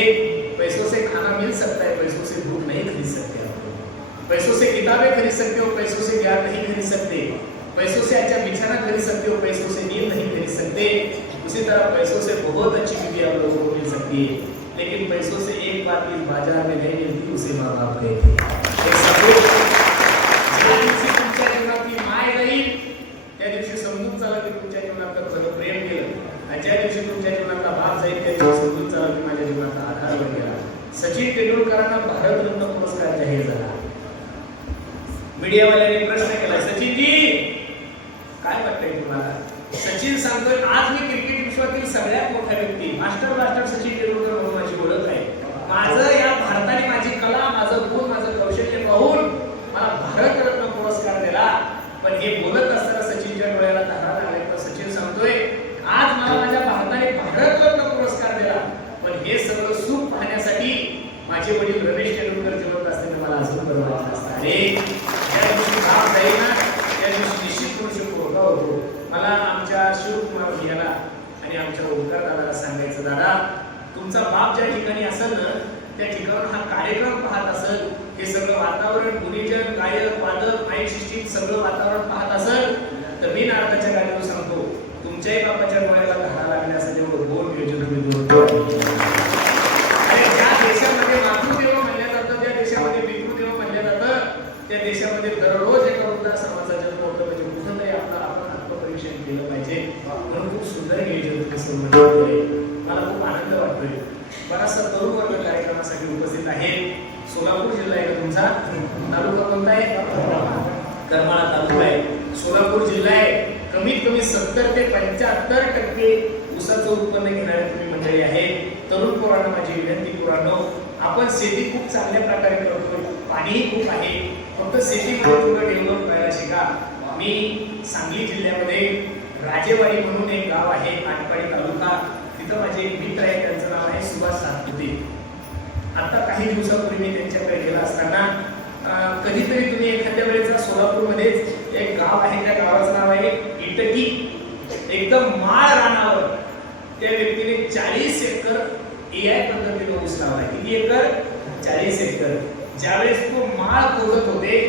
पैसों से खाना मिल सकता है, पैसों से भूख नहीं खरीद सकते आप. पैसों से किताबें खरीद सकते हो, पैसों से ज्ञान नहीं खरीद सकते. पैसों से अच्छा बिछाना खरीद सकते हो, पैसों से नींद नहीं खरीद सकते. उसी तरह पैसों से बहुत अच्छी बीवी आप लोगों को मिल सकती है, लेकिन पैसों से एक बात इस बाजार में नहीं मिलती, उसे माँ बाप कहते हैं. ज्या दिवशी तुमच्या जीवनातली माय राहील त्या दिवशी समजून चला की तुमच्या जीवनात सगळं प्रेम केलं, आणि ज्या दिवशी तुमच्या जीवनातला बाप जाईल त्या दिवशी समजून चला की माझ्या जीवनाचा आधार बन गेला. सचिन तेंडुलकरांना भारतरत्न पुरस्कार जाहीर झाला. मीडियावाल्यांनी प्रश्न केला, सचिनजी काय वाटतंय तुम्हाला? सचिन सांगतोय, आज मी क्रिकेट विश्वातील सगळ्यात मोठा व्यक्ती मास्टर ब्लास्टर सचिन तेंडुलकर म्हणून माझी ओळख आहे. माझं या भारताने माझी कला, माझं गुण, माझं कौशल्य पाहून मला भारतरत्न पुरस्कार दिला. पण हे बोलत असताना सचिनच्या डोळ्याला तारा लागले. तर सचिन सांगतोय माझे वडील रमेश तेंडुलकर जिवंत असताना मला अजून बरं वाटलं असतं. अरे ज्या दिवशी बाप जाईल ना त्या दिवशी निश्चित पुरुष पोरगा होतो. मला आमच्या शिवकुमार भैयाला आणि आमच्या ओंकार दादाला सांगायचं, दादा तुमचा बाप ज्या ठिकाणी असेल ना त्या ठिकाणी हा कार्यक्रम पाहत असेल, हे सगळं वातावरण गुणीजन गायक वादक माईक सिस्टीम सगळं वातावरण पाहत असेल तर मी नारदाच्या गाडीवर सांगतो तुमच्याही बापाच्या डोळ्याला घाला लागण्यासाठी एवढं बोल नियोजन तुम्ही दूर. अरे ज्या देशामध्ये मातृदेव म्हणलं जातं, ज्या देशामध्ये पितृदेव म्हणलं जातं, त्या देशामध्ये दररोज एका वृद्ध समाजाचा जन्म होतो. म्हणजे कुठं तरी आपण आत्मपरीक्षण केलं पाहिजे. म्हणून खूप सुंदर नियोजन तुम्ही सर्व केले. मला खूप आनंद वाटतोय. बराचसा तरुण वर्ग कार्यक्रमासाठी उपस्थित आहे. सोलापूर जिल्हा आहे का तुमचा? तालुका कोणता आहे? करमाळा तालुका आहे. सोलापूर जिल्हा आहे. कमीत कमी 70 ते 75% ऊसाचं उत्पन्न घेणारे तुम्ही मंडळी आहे. तरुण पोरांना माझी विनंती, पोरांनो आपण शेती खूप चांगल्या प्रकारे करतो, पाणीही खूप आहे, फक्त शेतीमध्ये थोडं डेव्हलप करायला शिका. मी सांगली जिल्ह्यामध्ये राजेवाडी म्हणून एक गाव आहे, आटपाडी तालुका, तिथं माझे एक मित्र आहे, त्यांचं नाव आहे सुभाष सातपुते. आता काही दिवसापूर्वी मी त्यांच्याकडे गेला असताना कधीतरी तुम्ही एखाद्या वेळेचा सोलापूरमध्येच एक गाव आहे, त्या गावाचं नाव आहे इटकी. एकदम माळ रानावर त्या व्यक्तीने 40 एकर AI पद्धतीने ऊस लावलाय. किती एकर? 40 एकर. ज्यावेळेस तो माळ तोडत होते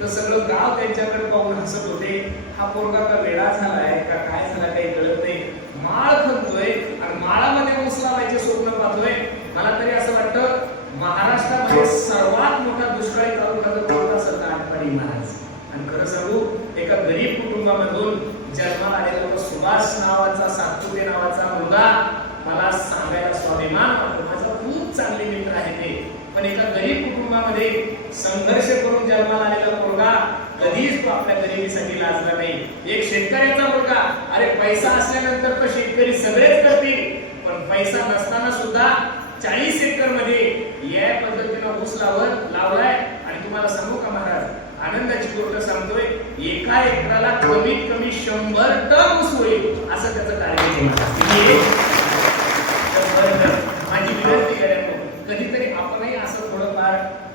तर सगळं गाव त्यांच्याकडे पाहून हसत होते. हा पोरगा का वेडा झालाय का काय झाला काही कळत नाही. माळ खणतोय आणि माळामध्ये ऊस लावायचे स्वप्न पाहतोय. मला तरी असं वाटतं महाराष्ट्रामध्ये सर्वात मोठा दुष्काळी तालुका जर कोणता असेल तर आटपाडी महाराज. आणि खरं सांगू एका गरीब कुटुंबामधून जन्माला आलेला सुभाष नावाचा सातपुते नावाचा मुलगा, मला सांगायला स्वाभिमान वाटतो. माझा खूप चांगले मित्र आहे ते. पण एका गरीब कुटुंबामध्ये संघर्ष करून जन्माला आलेला मुलगा कधीच तो आपल्या गरिबीसाठी लाजला नाही. एक शेतकऱ्याचा मुलगा, अरे पैसा असल्यानंतर तर शेतकरी सगळेच करतील, पण पैसा नसताना सुद्धा 40 एकर मध्ये या पद्धतीने ऊस लावलाय. आणि तुम्हाला सांगू का महाराज, आनंदाची गोष्ट सांगतोय, एका एकराला कमीत कमी 100 टन ऊस होईल असं त्याचं टार्गेट आहे. माझी विनंती करायला कधीतरी आपणही असं थोडंफार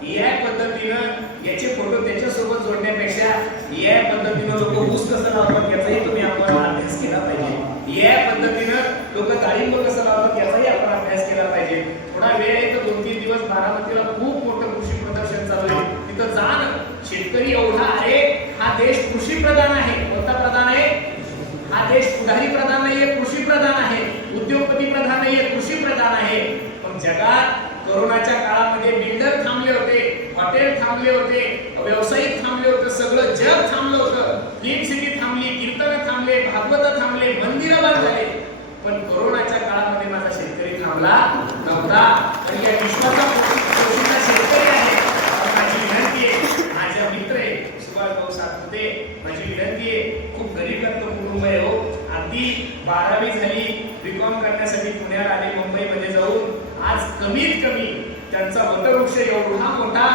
AI पद्धतीनं याचे फोटो त्याच्यासोबत जोडण्यापेक्षा AI पद्धतीनं लोक ऊस कसं लावतात याचाही तुम्ही आपण अभ्यास केला पाहिजे. AI पद्धतीनं लोक डाळिंब कसं लावतात याचाही आपण अभ्यास केला पाहिजे. थोडा वेळ आहे तर 2-3 दिवस बारामतीला खूप मोठं कृषी प्रदर्शन चालू आहे. तिथं जाण शेतकरी एवढा आहे. हा देश कृषी प्रधान आहे. कोणता प्रधान आहे? हा देश पुढारी प्रधान नाहीये, कृषी प्रधान आहे. उद्योगपती प्रधान नाहीये, कृषी प्रधान आहे. पण जगात कोरोनाच्या काळामध्ये बिल्डर थांबले होते, हॉटेल थांबले होते, व्यावसायिक थांबले होते, सगळं जग थांबलं होतं. फिल्म सिटी थांबली, कीर्तन थांबले, भागवत थांबले, मंदिरं बंद झाले. पण कोरोनाच्या काळामध्ये माझा शेतकरी थांबला नव्हता. तर या विश्वाचा पोषिता शेतकरी आहे. माझी विनंती आहे, माझ्या मित्र आहे सुभाष भाऊ सातपुते, माझी विनंती आहे, खूप गरीब कुटुंब आहे हो. अगदी 12वी झाली, BCom करण्यासाठी पुण्याला आले, मुंबईमध्ये जाऊन आज कमीत कमी त्यांचा वटवृक्ष एवढा मोठा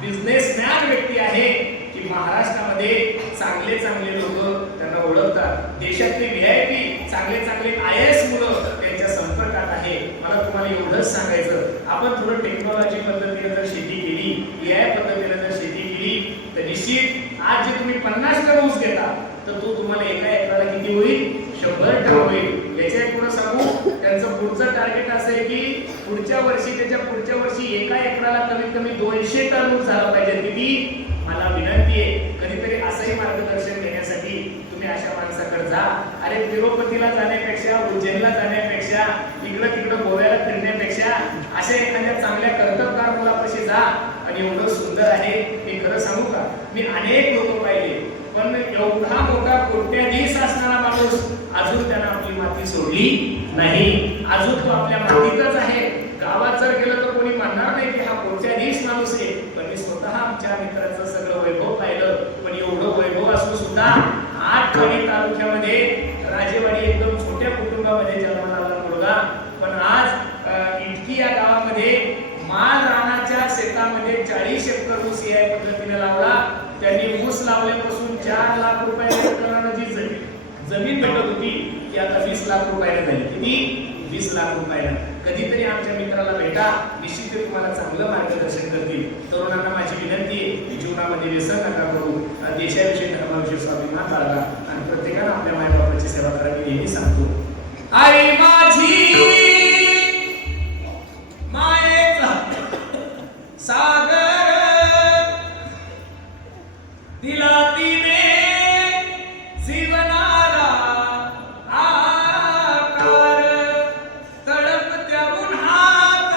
बिझनेसमॅन व्यक्ती आहे की महाराष्ट्रामध्ये चांगले चांगले लोक त्यांना ओळखतात. देशातले VIP चांगले चांगले IAS मुलं त्यांच्या संपर्कात आहे. मला तुम्हाला एवढंच सांगायचं, आपण थोडं टेक्नॉलॉजी पद्धतीने जर शेती केली, AI पद्धतीने जर शेती केली तर निश्चित आज जे तुम्ही 50 टन ऊस घेता तर तो तुम्हाला एका एकराला किती होईल? 100 टन होईल. याच्या पुढे सांगू, त्यांचं पुढचं टार्गेट असं आहे की पुढच्या वर्षी त्याच्या पुढच्या वर्षी एका एकराला कमीत कमी 200 टन ऊस झाला पाहिजे. किती? मला विनंती आहे, कधीतरी असंही मार्गदर्शन देण्यासाठी तुम्ही अशा माणसाकडे जा. अरे तिरुपतीला जाण्यापेक्षा, उज्जैनला जाण्यापेक्षा, इकडं तिकडं गोव्याला फिरण्यापेक्षा अशा एखाद्या चांगल्या कर्तबगार मुलापाशी जा. आणि एवढं सुंदर आहे, मी खरं सांगू का, मी अनेक लोक पाहिले, पण एवढा मोठा कोट्याधीश असणारा माणूस अजून त्यानं आपली माती सोडली नाही. अजून तो आपल्या मातीतच आहे. गावात जर गेलं तर कोणी म्हणणार नाही की हा कोट्याधीश माणूस आहे. पण मी स्वतः आमच्या मित्राचं सगळं वैभव पाहिलं. पण एवढं वैभव असून सुद्धा आटपाडी तालुक्यामध्ये राजेवाडी एकदम छोट्या कुटुंबामध्ये जन्माला आला मुलगा, पण आज इटकी या गावामध्ये माळ रानाच्या शेतामध्ये 40 एकर ऊस या पद्धतीने लावला. त्यांनी ऊस लावल्यापासून 4 लाख रुपये जी जमीन भेटत होती ती आता 20 लाख रुपयाला झाली. किती? 20 लाख रुपयानं. कधीतरी आमच्या मित्राला भेटा, निश्चित ते तुम्हाला चांगलं मार्गदर्शन करतील. तरुणांना माझी विनंती आहे, जीवनामध्ये व्यसन नका करू, देशाविषयी धर्माविषयी स्वाभिमान बाळगा आणि प्रत्येकानं आपल्या मायबापाची सेवा करावी हेही सांगतो. आई माझी मायेचा सागर दिला तिने जीवनाला आकार, तळपत्या उन्हात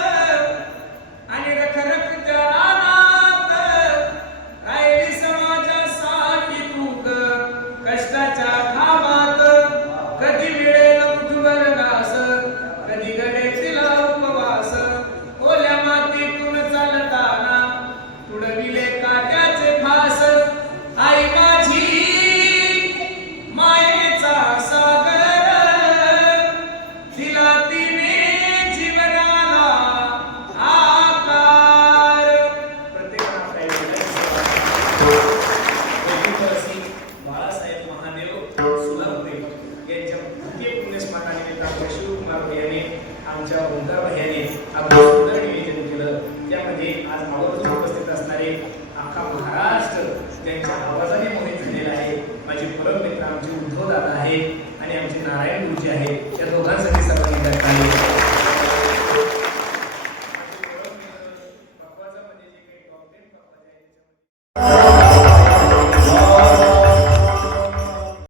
आणि रखरखत्या रानात राहिली समाजासाठी तू ग कष्टाच्या घामात. कधी मिळेल मुठभर घास, कधी घडेल तिला उपवास, ओल्या मातीतून चालताना तुडविले काट्याचे फास. आई माझी मायेचा सागर दिला तिने जीवनाला आकार. प्रत्येकाला आपल्या बाळासाहेब महादेव सुलापुरे यांच्या तृतीय पुण्यस्मरणानिमित्त आपल्या शिवकुमार भैयाने आमच्या ओंकार भैयाने आपलं सुंदर निवेदन केलं. त्यामध्ये आज आवर्जून उपस्थित असणारे अख्खा महाराष्ट्र त्यांच्या